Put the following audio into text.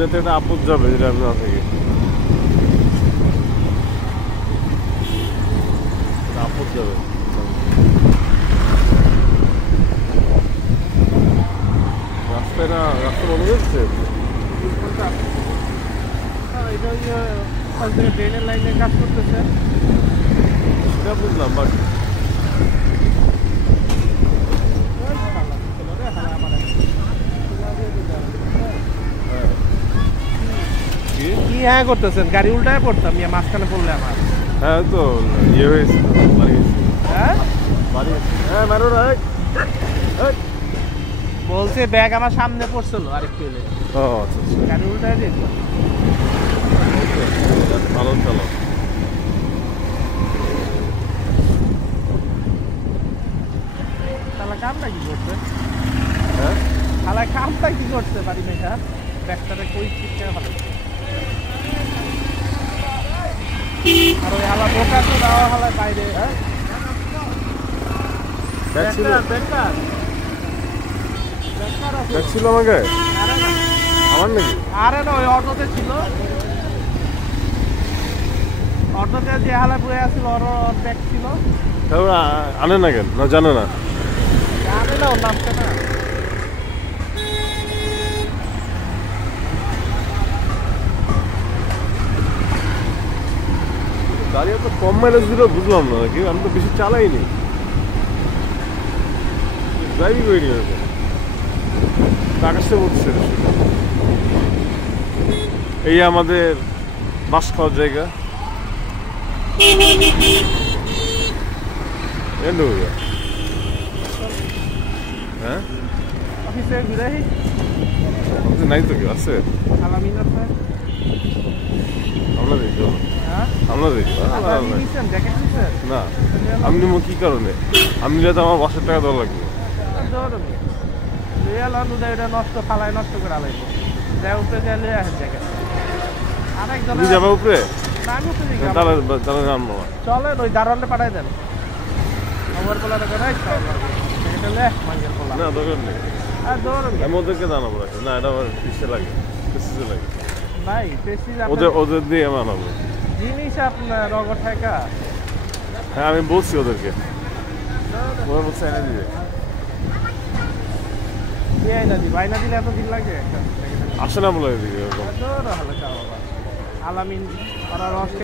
ওইটাতে একটা আপদ যাবে যেটা আমি না থেকে আপদ যাবে রাস্তায় না রাস্তা বন্ধ হচ্ছে ড্রেনের লাইনে কাজ করতেছে সেটা বুঝলাম বাট কি হ্যাঁ করতেছেন গাড়ি উল্টায় পড়তাম মাঝখানে পড়লে আমার হ্যাঁ তো ইয়ে হয়েছে বাড়ি গেছি হ্যাঁ বাড়ি হ্যাঁ মারো না বলছে ব্যাগ আমার সামনে পড়ছিল আরেকটু এলে ও আচ্ছা আচ্ছা গাড়ি উল্টায় দিয়েছিল ভালো চলো তাহলে কামটা কি করছে হ্যাঁ তাহলে কামটা কি করছে বাড়ি মেঘা ব্যাগটাতে কই চিপকে ভালো আর ওই হালা বোকা তো দেওয়া হালায় বাইরে হ্যাঁ ব্যাগ ছিল বেকার ব্যাগ ছিল আমাকে আমার নাকি আরে না ওই অটোতে ছিল অটোতে যে হালায় বয়ে আসছিল ওর ব্যাগ ছিল তারপর আনে না কেন না জানে না জানে না ওর নামটা না গাড়ি এত কম মাইলেজ দিল বুঝলাম না নাকি আমি তো বেশি চালাইনি ড্রাইভিং করিনি আকাশে পড়ছে এই আমাদের মাছ খাওয়ার জায়গা হ্যাঁ অফিসে ঘুরে নাই তো কেউ আছে আলামিন আছে আমরা দেখি হ্যাঁ আমরা দেখি নিছেন জ্যাকেট নিছেন না আমি নিবো কি কারণে আমি নিলে তো আমার 5,000 টাকা দেওয়া লাগবে রিয়াল অনুযায়ী এটা নষ্ট ফালায় নষ্ট করে আলাইবো যা উপরে গেলে আসেন জ্যাকেট আরেকজন তুমি যাবে উপরে না আমি উপরে তাহলে তাহলে জানবো না চলেন ওই দারোয়ানটা পাঠাই দেন আমার পোলাটা করে জ্যাকেটে মাঙ্গের পোলা না দরকার নেই আর দৌড়ন আমি ওদেরকে জানাবো না এটা আমার পিসে লাগে পিসে লাগে ভাই বেশি ওদের দিয়ে আমি আনাবো জিনিস আপনার নগর টাকা হ্যাঁ আমি বলছি ওদেরকে ওরা বলছে এনে দিবে না দি ভাই না দিলে এত দিন লাগে একটা আসে না বলে এদিকে এরকম আলামিন ওরা রস